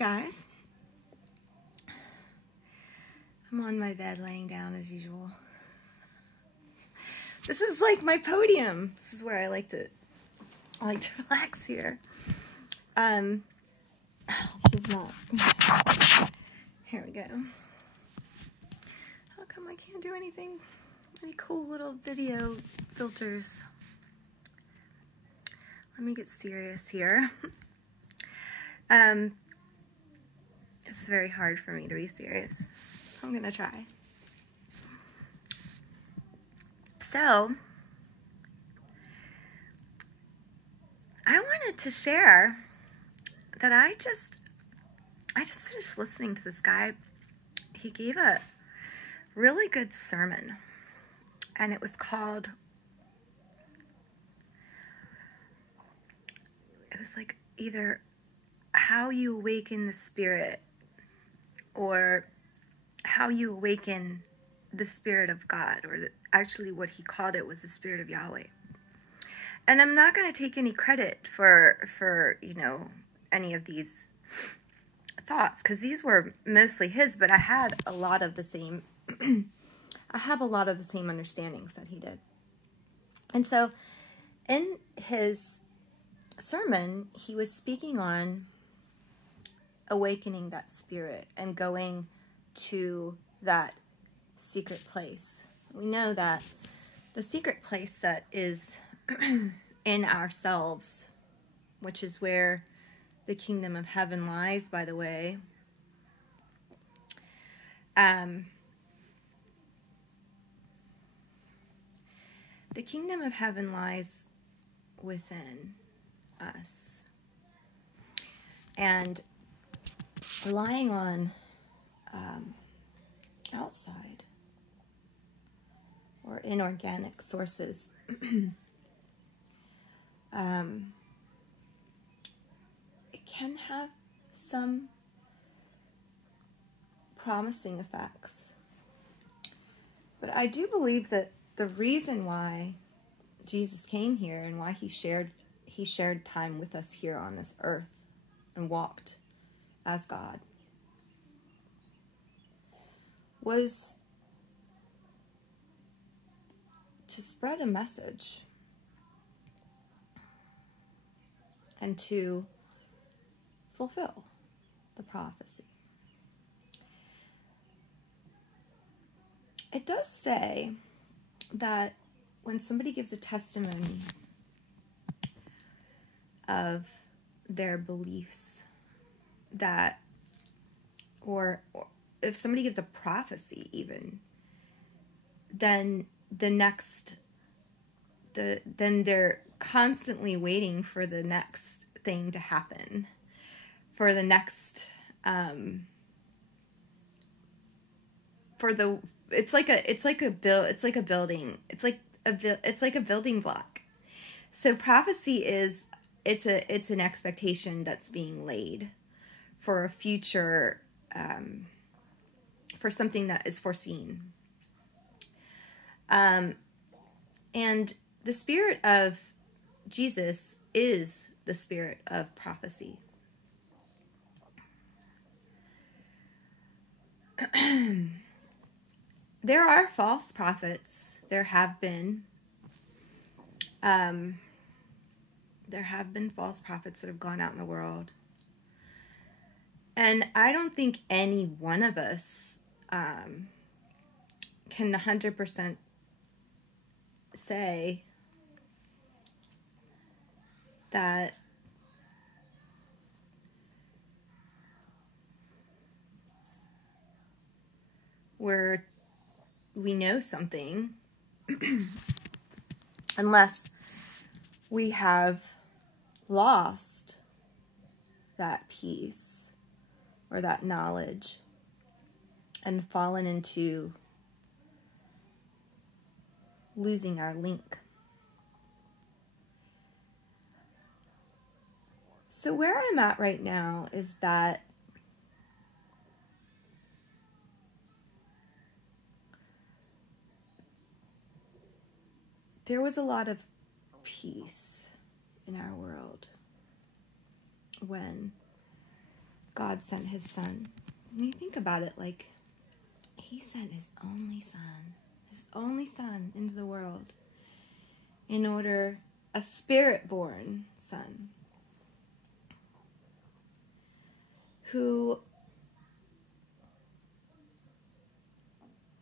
guys. I'm on my bed laying down as usual. This is like my podium. This is where I like to relax here. This is not. Here we go. How come I can't do anything? Any cool little video filters? Let me get serious here. It's very hard for me to be serious. I'm gonna try. So, I wanted to share that I just finished listening to this guy. He gave a really good sermon, and it was called, it was like either How You Awaken the Spirit or How You Awaken the Spirit of God, or actually what he called it was the Spirit of Yahweh. And I'm not going to take any credit for you know, any of these thoughts, because these were mostly his, but I had a lot of the same I have a lot of the same understandings that he did. And so in his sermon, he was speaking on awakening that spirit and going to that secret place. We know that the secret place that is in ourselves, which is where the kingdom of heaven lies, by the way. The kingdom of heaven lies within us. And relying on outside or inorganic sources it can have some promising effects. But I do believe that the reason why Jesus came here and why he shared time with us here on this earth and walked as God was to spread a message and to fulfill the prophecy. It does say that when somebody gives a testimony of their beliefs, that, or if somebody gives a prophecy even, then then they're constantly waiting for the next thing to happen, for the next, it's like a building block. So prophecy is, it's an expectation that's being laid for a future, for something that is foreseen. And the spirit of Jesus is the spirit of prophecy. There are false prophets. There have been false prophets that have gone out in the world. And I don't think any one of us can 100% say that we know something unless we have lost that peace or that knowledge and fallen into losing our link. So where I'm at right now is that there was a lot of peace in our world when God sent his son. When you think about it, like, he sent his only son into the world in order, a spirit-born son, who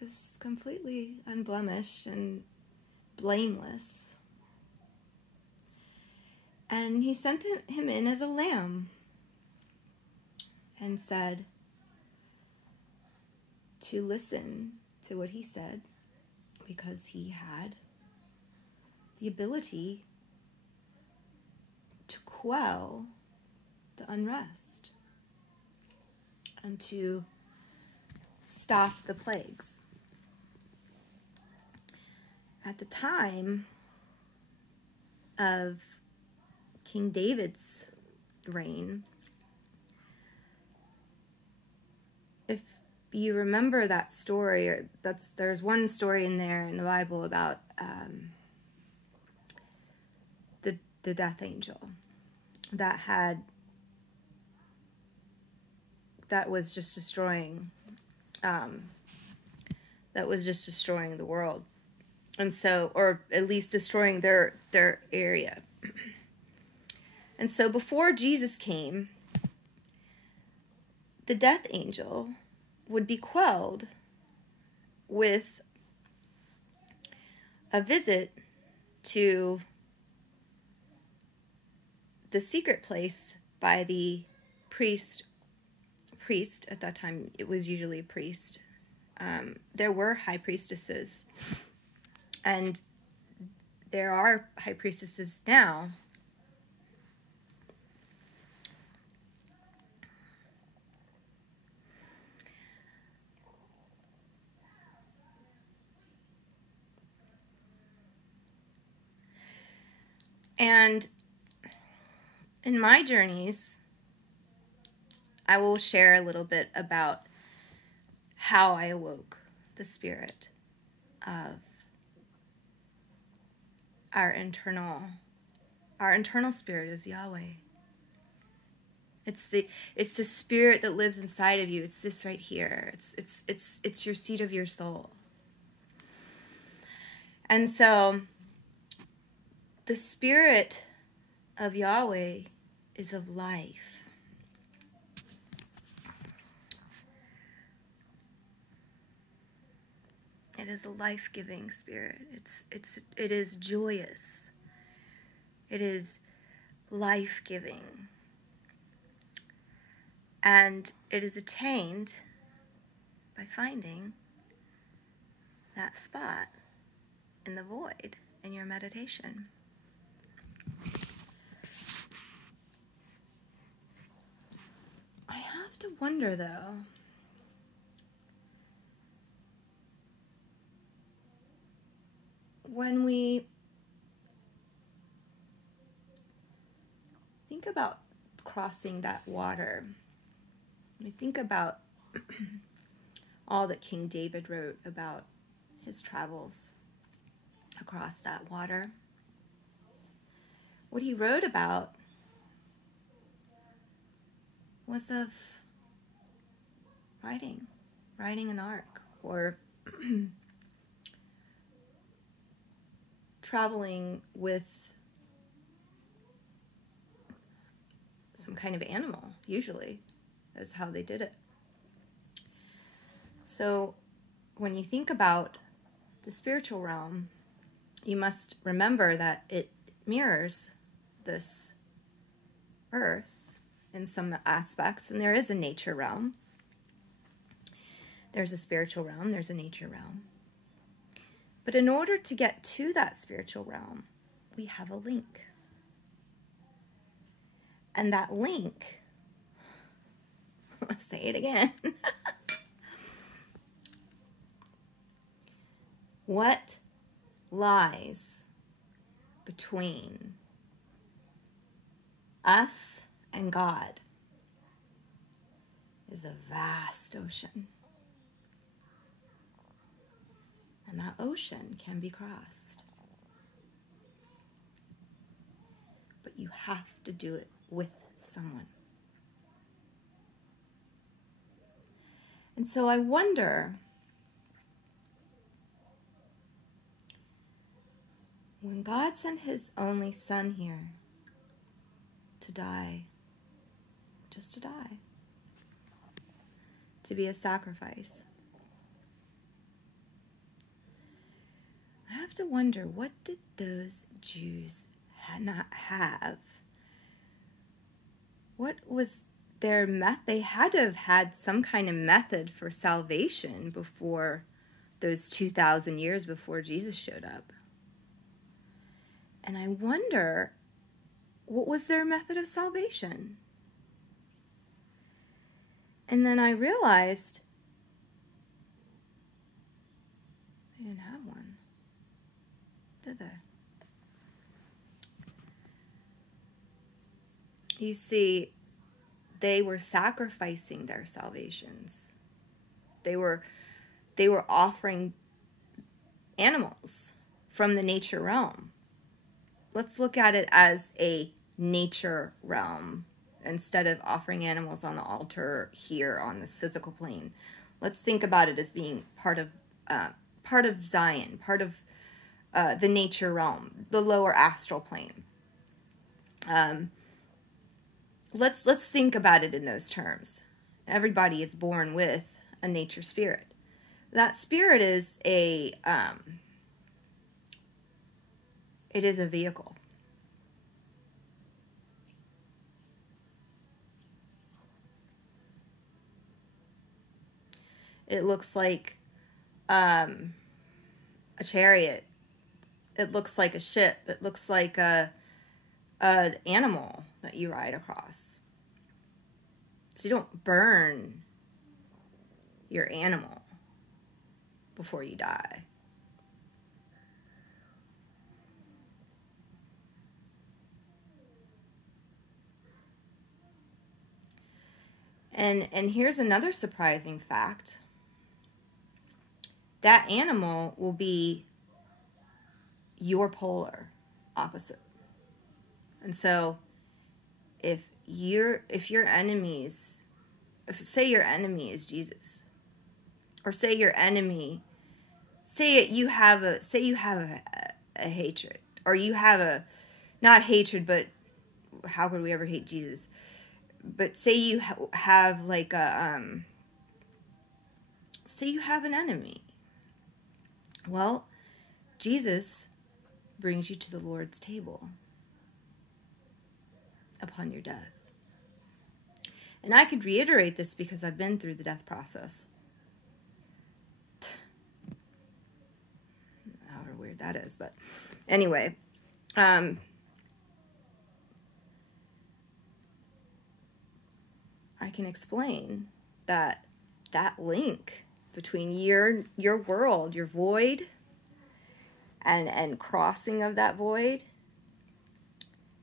was completely unblemished and blameless. And he sent him in as a lamb and said to listen to what he said, because he had the ability to quell the unrest and to stop the plagues. At the time of King David's reign, if you remember that story, or there's one story in there in the Bible about the death angel that was just destroying the world, and so, or at least destroying their area. And so before Jesus came, the death angel would be quelled with a visit to the secret place by the priest. At that time, it was usually a priest. There were high priestesses, and there are high priestesses now. And in my journeys, I will share a little bit about how I awoke the spirit of our internal spirit is Yahweh. It's the spirit that lives inside of you. It's this right here. It's your seat of your soul. And so the spirit of Yahweh is of life. It is a life-giving spirit. It is joyous. It is life-giving. And it is attained by finding that spot in the void in your meditation. I have to wonder, though, when we think about crossing that water, we think about all that King David wrote about his travels across that water. What he wrote about was of riding an ark, or traveling with some kind of animal, usually, is how they did it. So when you think about the spiritual realm, you must remember that it mirrors this earth in some aspects, and there is a nature realm. There's a spiritual realm, there's a nature realm. But in order to get to that spiritual realm, we have a link. And that link, I'll say it again. What lies between us and God is a vast ocean. And that ocean can be crossed. But you have to do it with someone. And so I wonder, when God sent his only son here to die, just to die, to be a sacrifice, I have to wonder, what did those Jews not have? What was their method? They had to have had some kind of method for salvation before those 2,000 years before Jesus showed up. And I wonder, what was their method of salvation? And then I realized they didn't have one, did they? You see, they were sacrificing their salvations. They were offering animals from the nature realm. Let's look at it as a nature realm instead of offering animals on the altar here on this physical plane. Let's think about it as being part of Zion, part of the nature realm, the lower astral plane. Let's think about it in those terms. Everybody is born with a nature spirit. That spirit is it is a vehicle. It looks like a chariot. It looks like a ship. It looks like an animal that you ride across. So you don't burn your animal before you die. And here's another surprising fact. That animal will be your polar opposite. And so if your enemy is Jesus, or say you have a hatred, or you have a, not hatred, but how could we ever hate Jesus? But say you have like a, say you have an enemy. Well, Jesus brings you to the Lord's table upon your death. And I could reiterate this because I've been through the death process. However weird that is, but anyway, I can explain that link between your world, your void, and crossing of that void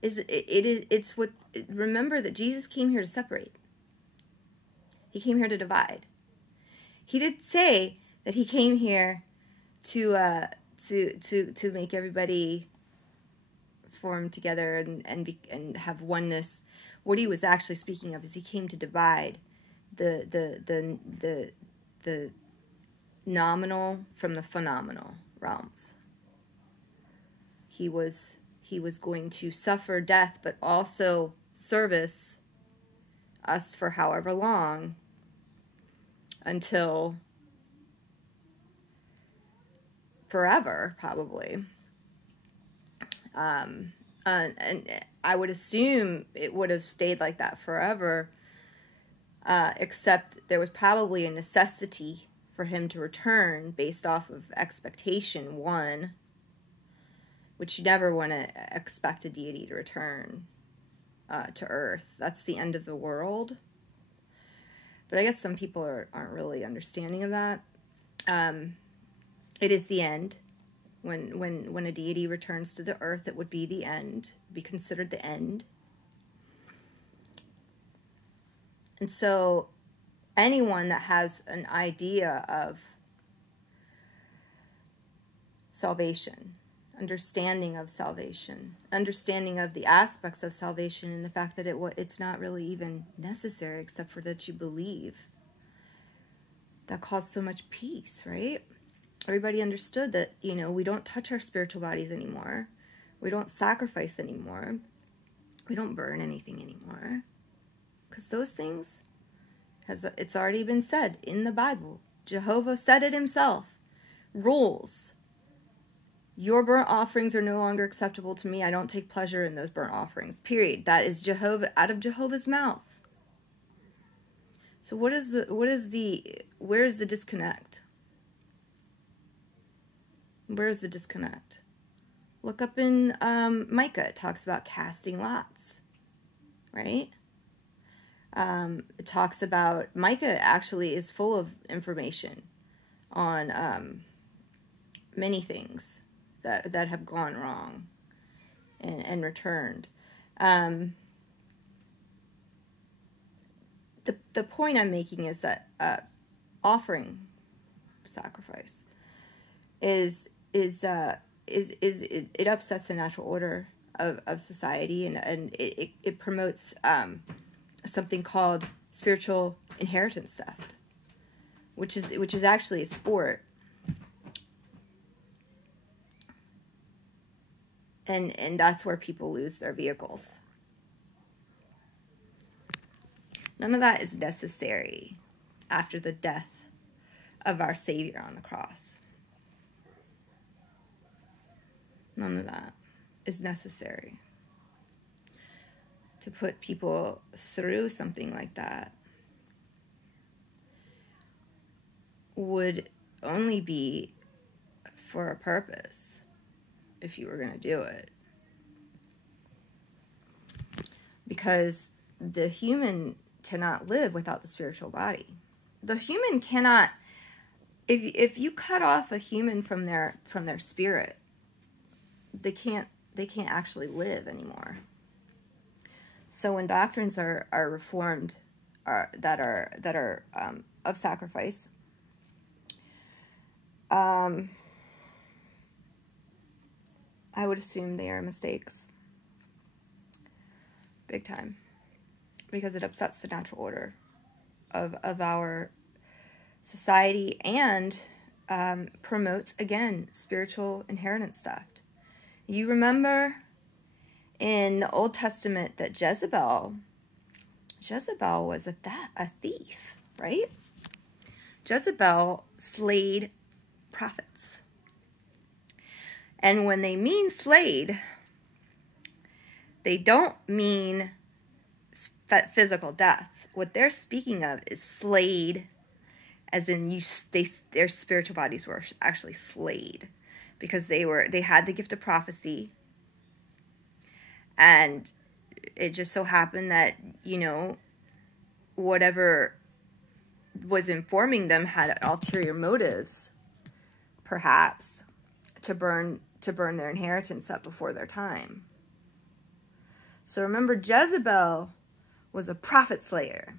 it's what, remember that Jesus came here to separate. He came here to divide. He did say that he came here to make everybody form together and have oneness. What he was actually speaking of is he came to divide the nominal from the phenomenal realms. He was going to suffer death, but also service us for however long, until forever, probably. And I would assume it would have stayed like that forever, except there was probably a necessity for him to return based off of expectation, one, which you never want to expect a deity to return to Earth. That's the end of the world. But I guess some people aren't really understanding of that. It is the end. When a deity returns to the earth, it would be the end, be considered the end. And so anyone that has an idea of salvation, understanding of salvation, understanding of the aspects of salvation, and the fact that it's not really even necessary except for that you believe, that caused so much peace, right? Everybody understood that, you know, we don't touch our spiritual bodies anymore. We don't sacrifice anymore. We don't burn anything anymore. Because those things, it's already been said in the Bible. Jehovah said it himself. Rules. Your burnt offerings are no longer acceptable to me. I don't take pleasure in those burnt offerings. Period. That is Jehovah, out of Jehovah's mouth. So where's the disconnect? Where's the disconnect? Look up in Micah. It talks about casting lots, right? It talks about, Micah actually is full of information on many things that have gone wrong and returned. The point I'm making is that offering sacrifice is it upsets the natural order of society, and it promotes something called spiritual inheritance theft, which is actually a sport, and that's where people lose their vehicles. None of that is necessary after the death of our Savior on the cross. None of that is necessary. To put people through something like that would only be for a purpose if you were going to do it. Because the human cannot live without the spiritual body. The human cannot, if you cut off a human from their spirit, they can't actually live anymore. So when doctrines are reformed, that are of sacrifice, I would assume they are mistakes, big time, because it upsets the natural order of our society and promotes, again, spiritual inheritance theft. You remember in the Old Testament that Jezebel was a thief, right? Jezebel slayed prophets. And when they mean slayed, they don't mean physical death. What they're speaking of is slayed, as in their spiritual bodies were actually slayed, because they had the gift of prophecy. And it just so happened that, you know, whatever was informing them had ulterior motives, perhaps, to burn their inheritance up before their time. So remember, Jezebel was a prophet slayer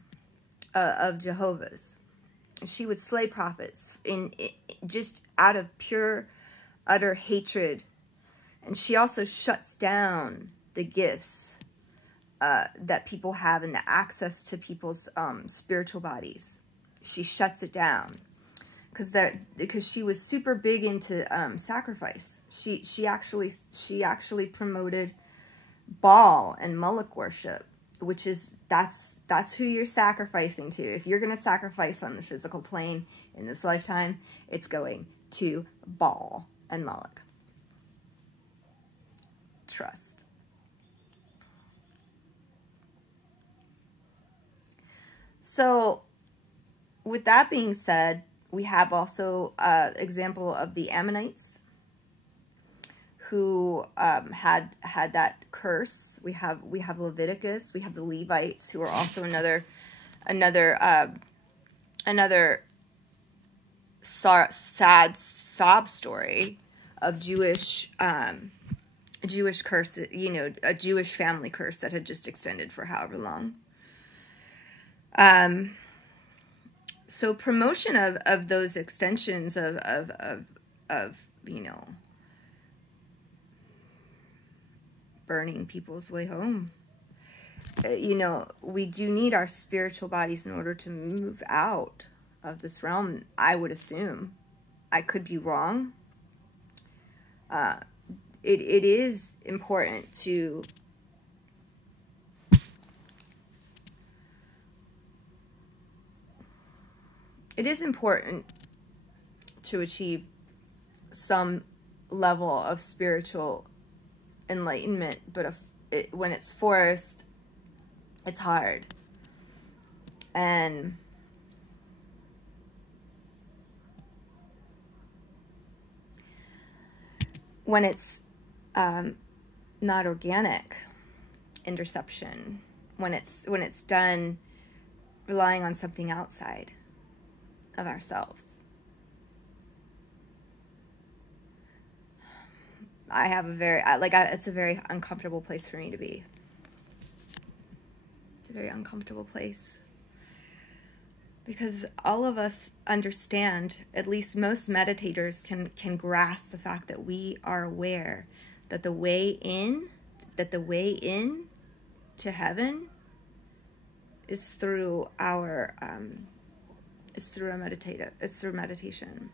of Jehovah's. She would slay prophets just out of pure, utter hatred. And she also shuts down the gifts that people have and the access to people's spiritual bodies. She shuts it down because she was super big into sacrifice. She actually promoted Baal and Moloch worship, which is that's who you're sacrificing to. If you're going to sacrifice on the physical plane in this lifetime, it's going to Baal and Moloch. Trust. So, with that being said, we have also example of the Ammonites, who had that curse. We have Leviticus. We have the Levites, who are also another sad sob story of Jewish curse. You know, a Jewish family curse that had just extended for however long. So promotion of those extensions of you know, burning people's way home. You know, we do need our spiritual bodies in order to move out this realm, I would assume. I could be wrong. It is important to achieve some level of spiritual enlightenment, but when it's forced, it's hard. And when it's not organic interception, when it's done relying on something outside of ourselves, it's a very uncomfortable place for me to be. It's a very uncomfortable place. Because all of us understand, at least most meditators can grasp the fact that we are aware that the way in to heaven is through meditation.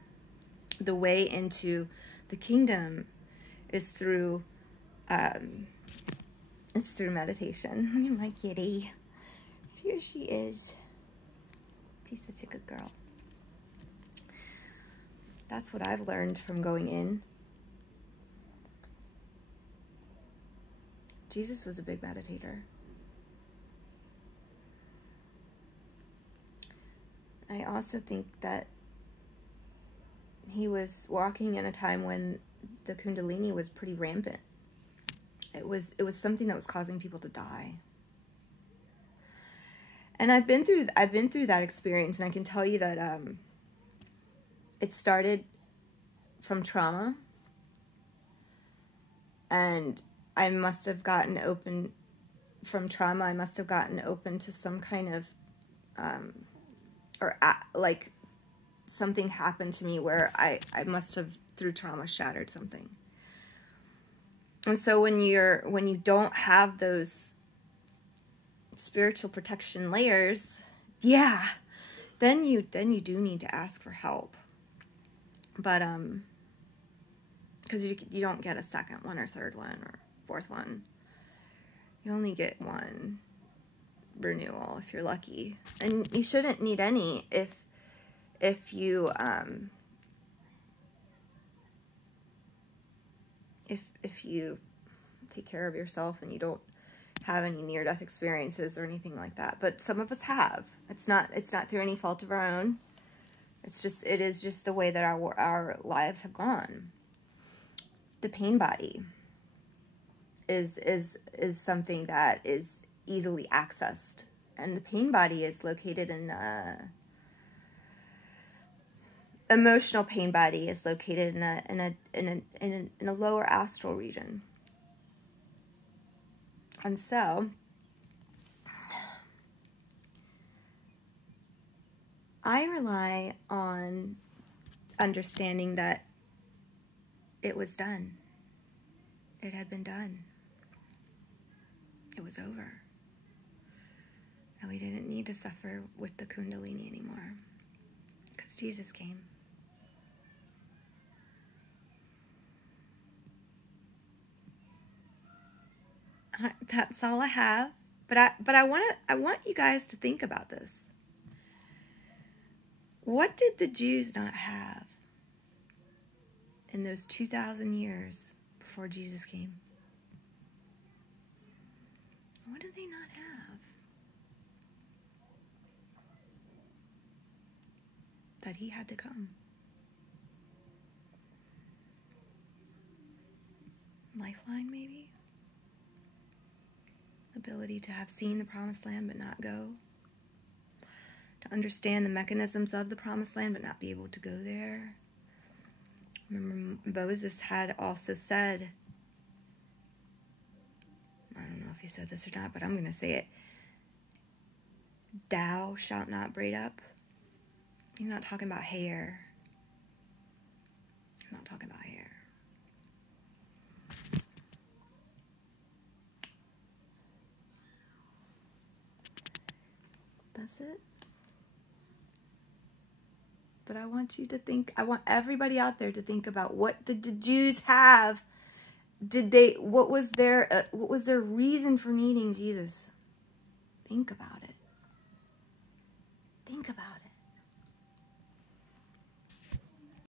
The way into the kingdom is through meditation. Look at my kitty. Here she is. She's such a good girl. That's what I've learned from going in. Jesus was a big meditator. I also think that he was walking in a time when the Kundalini was pretty rampant. It was something that was causing people to die. And I've been through that experience, and I can tell you that it started from trauma, and I must have gotten open from trauma. I must have gotten open to some kind of like something happened to me where I must have through trauma shattered something. And so when you don't have those spiritual protection layers, yeah, then you do need to ask for help. But because you don't get a second one or third one or fourth one. You only get one renewal if you're lucky, and you shouldn't need any if you if you take care of yourself and you don't have any near-death experiences or anything like that. But some of us have. It's not through any fault of our own. It is just the way that our lives have gone. The pain body is something that is easily accessed, and the pain body is located in emotional pain body is located in a lower astral region. And so I rely on understanding that it was done. It had been done. It was over. And we didn't need to suffer with the Kundalini anymore, because Jesus came. That's all I have. But I want you guys to think about this. What did the Jews not have in those 2,000 years before Jesus came? What did they not have that he had to come? Lifeline, maybe? Ability to have seen the promised land but not go. To understand the mechanisms of the promised land but not be able to go there. Remember, Moses had also said, I don't know if he said this or not, but I'm going to say it. Thou shalt not braid up. You're not talking about hair. I'm not talking about hair. That's it. But I want you to think, I want everybody out there to think about what did the Jews have? What was their reason for meeting Jesus? Think about it. Think about it.